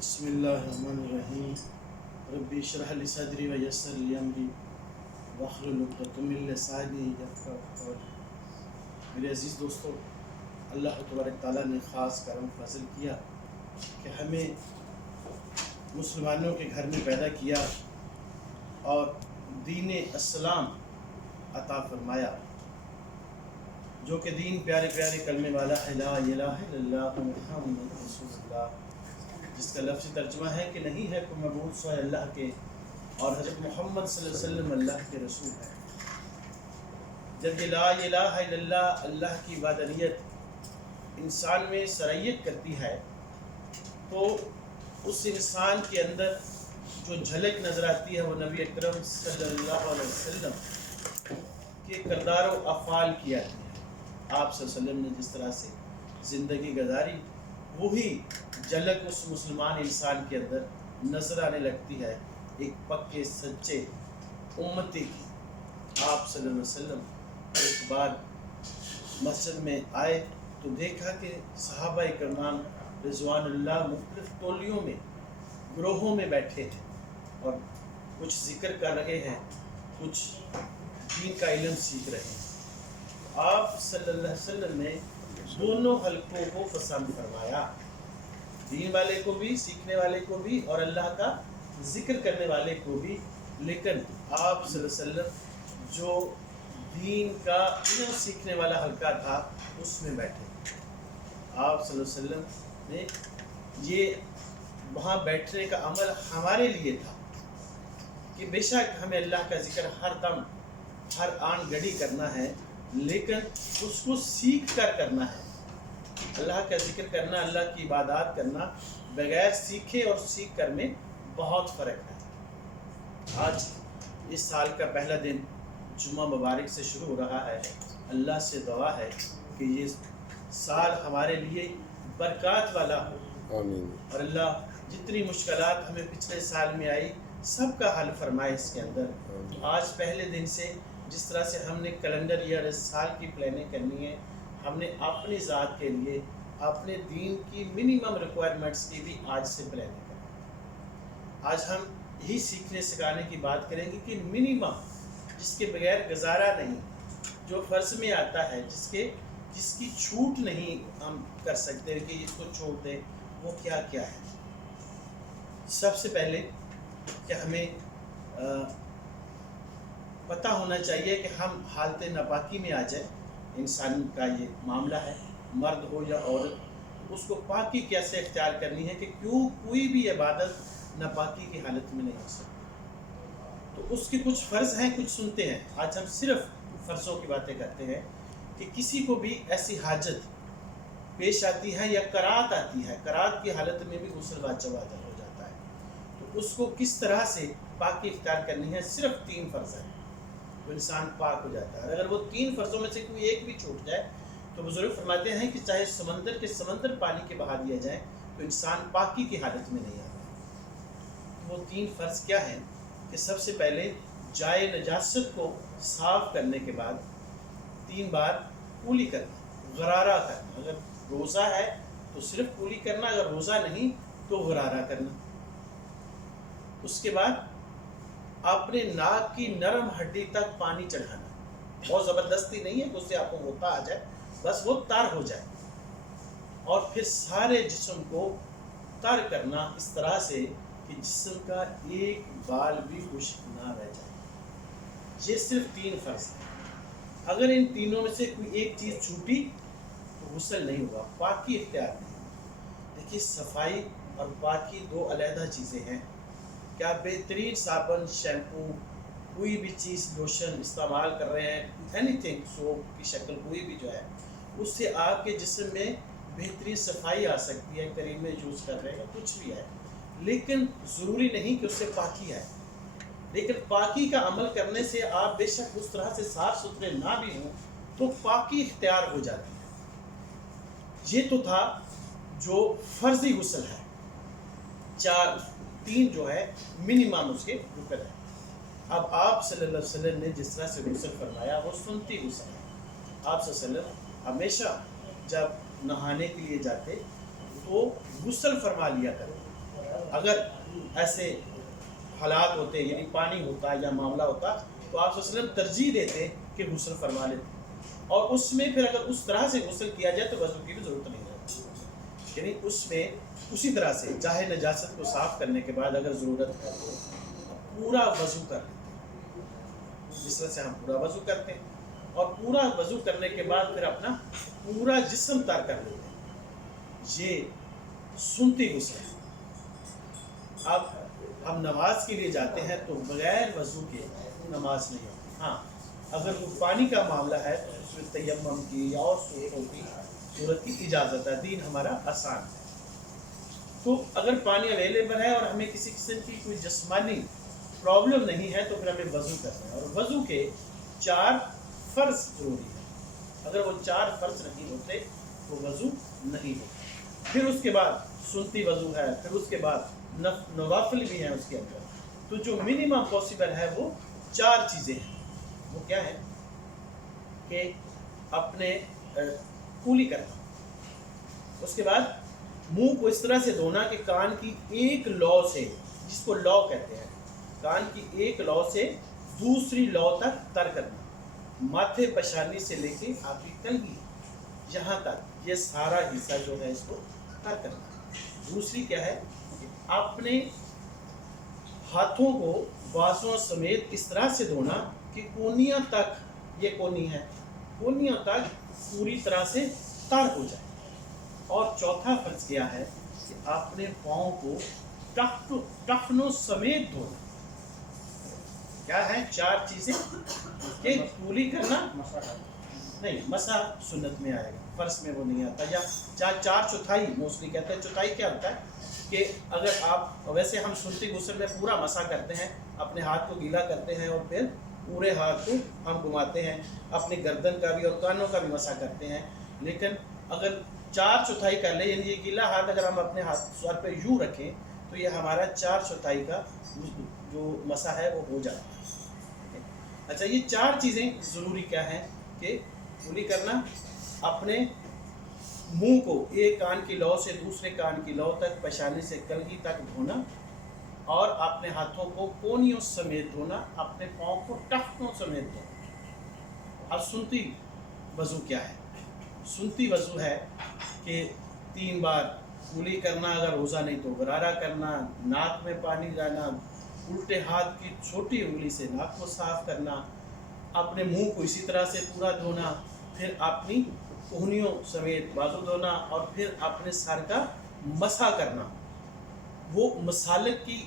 بسم اللہ الرحمن الرحیم ربی اشرح لی صدری ویسر لی امری واحلل عقدۃ من لسانی یفقہوا قولی۔ میرے عزیز دوستو، اللہ تبارک تعالیٰ نے خاص کرم فضل کیا کہ ہمیں مسلمانوں کے گھر میں پیدا کیا اور دین اسلام عطا فرمایا، جو کہ دین پیارے پیارے کلمے والا ہے، لا الہ الا اللہ محمد رسول اللہ، جس کا لفظی ترجمہ ہے کہ نہیں ہے کوئی معبود سوائے اللہ کے، اور حضرت محمد صلی اللہ علیہ وسلم اللہ کے رسول ہیں۔ جب یہ لا الہ الا اللہ، اللہ کی وحدانیت انسان میں سرایت کرتی ہے تو اس انسان کے اندر جو جھلک نظر آتی ہے وہ نبی اکرم صلی اللہ علیہ وسلم کے کردار و افعال کی آتی ہے۔ آپ صلی اللہ علیہ وسلم نے جس طرح سے زندگی گزاری، وہی جھلک اس مسلمان انسان کے اندر نظر آنے لگتی ہے، ایک پکے سچے امتی کی۔ آپ صلی اللہ علیہ وسلم ایک بار مسجد میں آئے تو دیکھا کہ صحابہ کرام رضوان اللہ مختلف ٹولیوں میں، گروہوں میں بیٹھے ہیں اور کچھ ذکر کر رہے ہیں، کچھ دین کا علم سیکھ رہے ہیں۔ آپ صلی اللہ علیہ وسلم نے دونوں حلقوں کو پسند فرمایا، دین والے کو بھی، سیکھنے والے کو بھی، اور اللہ کا ذکر کرنے والے کو بھی۔ لیکن آپ صلی اللہ علیہ وسلم جو دین کا علم سیکھنے والا حلقہ تھا اس میں بیٹھے۔ آپ صلی اللہ علیہ وسلم نے یہ وہاں بیٹھنے کا عمل ہمارے لیے تھا کہ بے شک ہمیں اللہ کا ذکر ہر دم ہر آن گھڑی کرنا ہے، لیکن اس کو سیکھ کر کرنا ہے۔ اللہ کا ذکر کرنا، اللہ کی عبادات کرنا بغیر سیکھے اور سیکھ کر میں بہت فرق ہے۔ آج اس سال کا پہلا دن جمعہ مبارک سے شروع ہو رہا ہے۔ اللہ سے دعا ہے کہ یہ سال ہمارے لیے برکات والا ہو، آمین۔ اور اللہ جتنی مشکلات ہمیں پچھلے سال میں آئی سب کا حل فرمائے اس کے اندر۔ تو آج پہلے دن سے جس طرح سے ہم نے کیلنڈر ایئر اس سال کی پلاننگ کرنی ہے، ہم نے اپنی ذات کے لیے اپنے دین کی منیمم ریکوائرمنٹس کی بھی آج سے پلاننگ کریں۔ آج ہم یہی سیکھنے سکھانے کی بات کریں گے کہ منیمم جس کے بغیر گزارا نہیں، جو فرض میں آتا ہے، جس کی چھوٹ نہیں ہم کر سکتے کہ اس کو چھوڑ دیں، وہ کیا کیا ہے۔ سب سے پہلے کہ ہمیں پتہ ہونا چاہیے کہ ہم حالت ناپاکی میں آ جائیں، انسان کا یہ معاملہ ہے، مرد ہو یا عورت، اس کو پاکی کیسے اختیار کرنی ہے کہ کیوں کوئی بھی عبادت ناپاکی کی حالت میں نہیں ہو سکتی۔ تو اس کے کچھ فرض ہیں، کچھ سنتے ہیں۔ آج ہم صرف فرضوں کی باتیں کرتے ہیں کہ کسی کو بھی ایسی حاجت پیش آتی ہے یا قرات آتی ہے، قرات کی حالت میں بھی غسل واجب ہو جاتا ہے، تو اس کو کس طرح سے پاکی اختیار کرنی ہے۔ صرف 3 فرض ہیں تو انسان پاک ہو جاتا ہے۔ اگر وہ 3 فرضوں میں سے کوئی ایک بھی چھوٹ جائے تو بزرگ فرماتے ہیں کہ چاہے سمندر کے سمندر پانی کے بہا دیا جائے تو انسان پاکی کی حالت میں نہیں آتا۔ وہ 3 فرض کیا ہیں کہ سب سے پہلے جائے نجاست کو صاف کرنے کے بعد 3 بار کولی کرنا، غرارہ کرنا۔ اگر روزہ ہے تو صرف کولی کرنا، اگر روزہ نہیں تو غرارہ کرنا۔ اس کے بعد اپنے ناک کی نرم ہڈی تک پانی چڑھانا، بہت زبردستی نہیں ہے کہ اس سے آپ کو ہوتا آ جائے، بس وہ تر ہو جائے، اور پھر سارے جسم کو تر کرنا اس طرح سے کہ جسم کا ایک بال بھی خشک نہ رہ جائے۔ یہ صرف 3 فرض ہیں۔ اگر ان تینوں میں سے کوئی ایک چیز چھوٹی تو غسل نہیں ہوا، پاکی اختیار نہیں۔ دیکھیے، صفائی اور پاکی 2 علیحدہ چیزیں ہیں۔ کیا بہترین صابن، شیمپو، کوئی بھی چیز، لوشن استعمال کر رہے ہیں، اینی تھنگ، سوپ کی شکل کوئی بھی جو ہے، اس سے آپ کے جسم میں بہترین صفائی آ سکتی ہے، کریمیں یوز کر رہے ہیں، کچھ بھی ہے، لیکن ضروری نہیں کہ اس سے پاکی ہے۔ لیکن پاکی کا عمل کرنے سے آپ بے شک اس طرح سے صاف ستھرے نہ بھی ہوں تو پاکی اختیار ہو جاتی ہے۔ یہ تو تھا جو فرضی غسل ہے، 3 جو ہے منیمم اس کے رکن ہے۔ اب آپ صلی اللہ علیہ وسلم نے جس طرح سے غسل فرمایا وہ سنتی غسل ہے۔ آپ صلی اللہ علیہ وسلم ہمیشہ جب نہانے کے لیے جاتے تو غسل فرما لیا کرتے، اگر ایسے حالات ہوتے یعنی پانی ہوتا یا معاملہ ہوتا تو آپ صلی اللہ علیہ وسلم ترجیح دیتے کہ غسل فرما لیتے، اور اس میں پھر اگر اس طرح سے غسل کیا جائے تو وضو کی بھی ضرورت نہیں رہتی، یعنی اس میں اسی طرح سے چاہے نجاست کو صاف کرنے کے بعد اگر ضرورت ہے تو پورا وضو کر لیتے ہیں، جس طرح سے ہم پورا وضو کرتے ہیں، اور پورا وضو کرنے کے بعد پھر اپنا پورا جسم تر کر لیتے ہیں، یہ سنتی غسل ہے۔ اب ہم نماز کے لیے جاتے ہیں تو بغیر وضو کے نماز نہیں ہوتی، ہاں اگر وہ پانی کا معاملہ ہے تو اس میں تیمم کی یا اور صورت کی اجازت ہے، دین ہمارا آسان ہے۔ تو اگر پانی اویلیبل ہے اور ہمیں کسی قسم کی کوئی جسمانی پرابلم نہیں ہے تو پھر ہمیں وضو کرنا ہے، اور وضو کے 4 فرض ضروری ہے، اگر وہ 4 فرض نہیں ہوتے تو وضو نہیں ہوتا۔ پھر اس کے بعد سنتی وضو ہے، پھر اس کے بعد نوافل بھی ہیں اس کے اندر، تو جو منیمم پاسبل ہے وہ 4 چیزیں ہیں۔ وہ کیا ہے کہ اپنے کولی کرنا، اس کے بعد منہ کو اس طرح سے دھونا کہ کان کی ایک لو سے، جس کو لو کہتے ہیں، کان کی ایک لو سے دوسری لو تک تر کرنا، ماتھے پیشانی سے لے کے آپ کی کلگی یہاں تک یہ سارا حصہ جو ہے اس کو تر کرنا۔ دوسری کیا ہے کہ اپنے ہاتھوں کو بازوں سمیت اس طرح سے دھونا کہ کونیاں تک، یہ کونی ہے، کونیاں تک پوری طرح سے تر ہو جائے۔ اور چوتھا فرض کیا ہے کہ اپنے پاؤں کو ٹخنوں سمیت دھونا۔ کیا ہے 4 چیزیں کہ کولی کرنا نہیں، مسح سنت میں آئے گا، فرض میں وہ نہیں آتا، یا 4/4 موسٹلی کہتے ہیں۔ چوتھائی کیا ہوتا ہے کہ اگر آپ، ویسے ہم سنتی غسل میں پورا مسح کرتے ہیں، اپنے ہاتھ کو گیلا کرتے ہیں اور پھر پورے ہاتھ کو ہم گھماتے ہیں، اپنے گردن کا بھی اور کانوں کا بھی مسح کرتے ہیں، لیکن اگر 4/4 کر لیں، یعنی یہ گیلا ہاتھ اگر ہم اپنے ہاتھ سر پہ یوں رکھیں تو یہ ہمارا 4/4 کا جو مسح ہے وہ ہو جاتا ہے۔ اچھا، یہ 4 چیزیں ضروری کیا ہیں کہ کولی کرنا، اپنے منہ کو ایک کان کی لو سے دوسرے کان کی لو تک، پیشانی سے کلگی تک دھونا، اور اپنے ہاتھوں کو کونیوں سمیت دھونا، اپنے پاؤں کو ٹخنوں سمیت دھونا۔ اب سنتی وضو کیا ہے؟ سنتی وضو ہے کہ 3 بار کولی کرنا، اگر روزہ نہیں تو غرارہ کرنا، ناک میں پانی جانا، الٹے ہاتھ کی چھوٹی انگلی سے ناک کو صاف کرنا، اپنے منہ کو اسی طرح سے پورا دھونا، پھر اپنی کہنیوں سمیت بازو دھونا، اور پھر اپنے سر کا مسح کرنا۔ وہ مسالک کی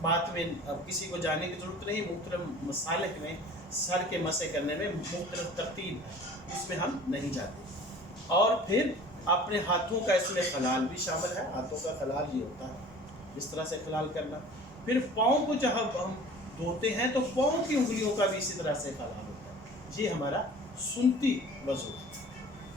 بات میں اب کسی کو جانے کی ضرورت نہیں، مختلف مسالک میں سر کے مسح کرنے میں مختلف ترتیب ہے، اس میں ہم نہیں جاتے۔ اور پھر اپنے ہاتھوں کا اس میں خلال بھی شامل ہے، ہاتھوں کا خلال یہ ہوتا ہے اس طرح سے خلال کرنا۔ پھر پاؤں کو جہاں ہم دھوتے ہیں تو پاؤں کی انگلیوں کا بھی اسی طرح سے خلال ہوتا ہے، یہ ہمارا سنتی وضو۔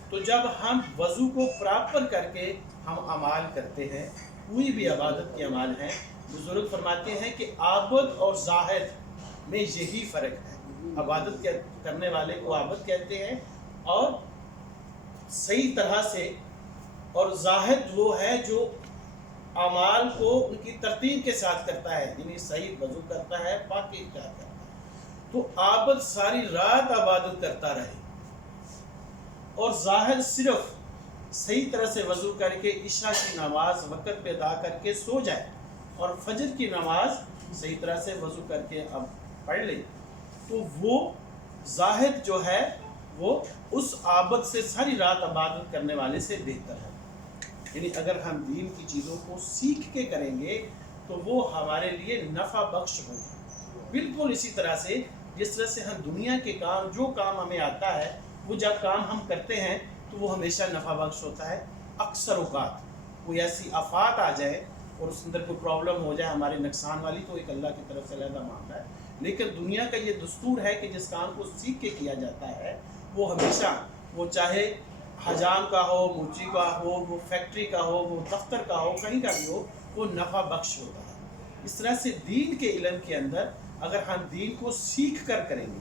تو جب ہم وضو کو پراپر کر کے ہم اعمال کرتے ہیں، کوئی بھی عبادت کے اعمال ہیں، بزرگ فرماتے ہیں کہ عابد اور زاہد میں یہی فرق ہے، عبادت کرنے والے کو عابد کہتے ہیں اور صحیح طرح سے، اور زاہد وہ ہے جو اعمال کو ان کی ترتیب کے ساتھ کرتا ہے، یعنی صحیح وضو کرتا ہے، پاکی کرتا ہے۔ تو عابد ساری رات عبادت کرتا رہے، اور زاہد صرف صحیح طرح سے وضو کر کے عشاء کی نماز وقت پہ ادا کر کے سو جائے، اور فجر کی نماز صحیح طرح سے وضو کر کے اب پڑھ لے، تو وہ زاہد جو ہے وہ اس عابد سے ساری رات عبادت کرنے والے سے بہتر ہے۔ یعنی اگر ہم دین کی چیزوں کو سیکھ کے کریں گے تو وہ ہمارے لیے نفع بخش ہوگا، بالکل اسی طرح سے جس طرح سے ہم دنیا کے کام، جو کام ہمیں آتا ہے وہ جب کام ہم کرتے ہیں تو وہ ہمیشہ نفع بخش ہوتا ہے۔ اکثر اوقات کوئی ایسی آفات آ جائے اور اس اندر کوئی پرابلم ہو جائے ہمارے نقصان والی، تو ایک اللہ کی طرف سے علیحدہ معاملہ ہے، لیکن دنیا کا یہ دستور ہے کہ جس کام کو سیکھ کے کیا جاتا ہے وہ ہمیشہ، وہ چاہے حجام کا ہو، موچی کا ہو، وہ فیکٹری کا ہو، وہ دفتر کا ہو، کہیں کا بھی ہو، وہ نفع بخش ہوتا ہے۔ اس طرح سے دین کے علم کے اندر اگر ہم دین کو سیکھ کر کریں گے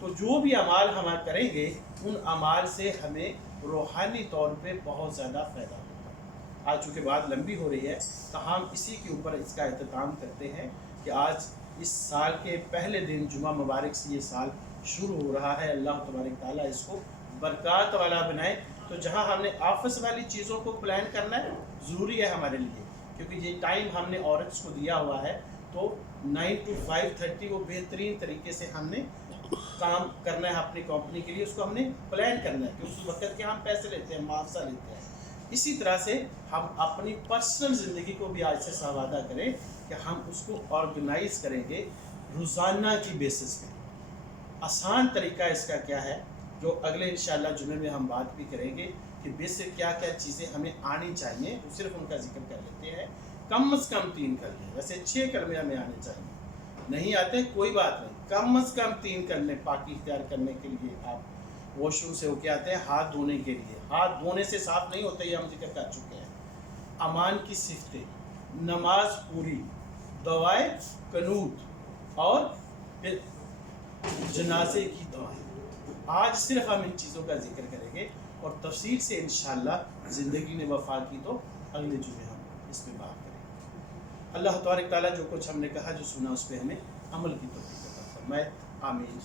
تو جو بھی اعمال ہم کریں گے ان اعمال سے ہمیں روحانی طور پہ بہت زیادہ فائدہ ہوگا۔ آج چونکہ بات لمبی ہو رہی ہے تو ہم اسی کے اوپر اس کا اہتمام کرتے ہیں کہ آج اس سال کے پہلے دن جمعہ مبارک سے یہ سال شروع ہو رہا ہے. اللہ تبارک تعالیٰ اس کو برکات والا بنائے. تو جہاں ہم نے آفس والی چیزوں کو پلان کرنا ہے ضروری ہے ہمارے لیے، کیونکہ یہ ٹائم ہم نے عورتس کو دیا ہوا ہے، تو 9 to 5:30 وہ بہترین طریقے سے ہم نے کام کرنا ہے اپنی کمپنی کے لیے. اس کو ہم نے پلان کرنا ہے کہ اس وقت کے ہم پیسے لیتے ہیں، معاوضہ لیتے ہیں. اسی طرح سے ہم اپنی پرسنل زندگی کو بھی آج سے سوادہ کریں کہ ہم اس کو آرگنائز کریں گے روزانہ کی بیسس پہ. آسان طریقہ اس کا کیا ہے جو اگلے انشاءاللہ جمعے میں ہم بات بھی کریں گے کہ بیسک کیا کیا چیزیں ہمیں آنی چاہیے، وہ صرف ان کا ذکر کر لیتے ہیں. کم از کم 3 کلمے، ویسے 6 کلمے ہمیں آنے چاہیے. نہیں آتے کوئی بات نہیں، کم از کم 3 کلمے پاکی اختیار کرنے کے لیے. آپ واش روم سے ہو کے آتے ہیں، ہاتھ دھونے کے لیے، ہاتھ دھونے سے صاف نہیں ہوتے، یہ ہم ذکر کر چکے ہیں. امان کی صفتیں، نماز پوری، دعائیں قنوت اور پھر جنازے کی دعائیں. آج صرف ہم ان چیزوں کا ذکر کریں گے اور تفصیل سے انشاءاللہ زندگی نے وفا کی تو اگلے جمعے ہم اس پہ بات کریں گے. اللہ تبارک تعالیٰ جو کچھ ہم نے کہا جو سنا اس پہ ہمیں عمل کی توفیق عطا فرمائے. آمین.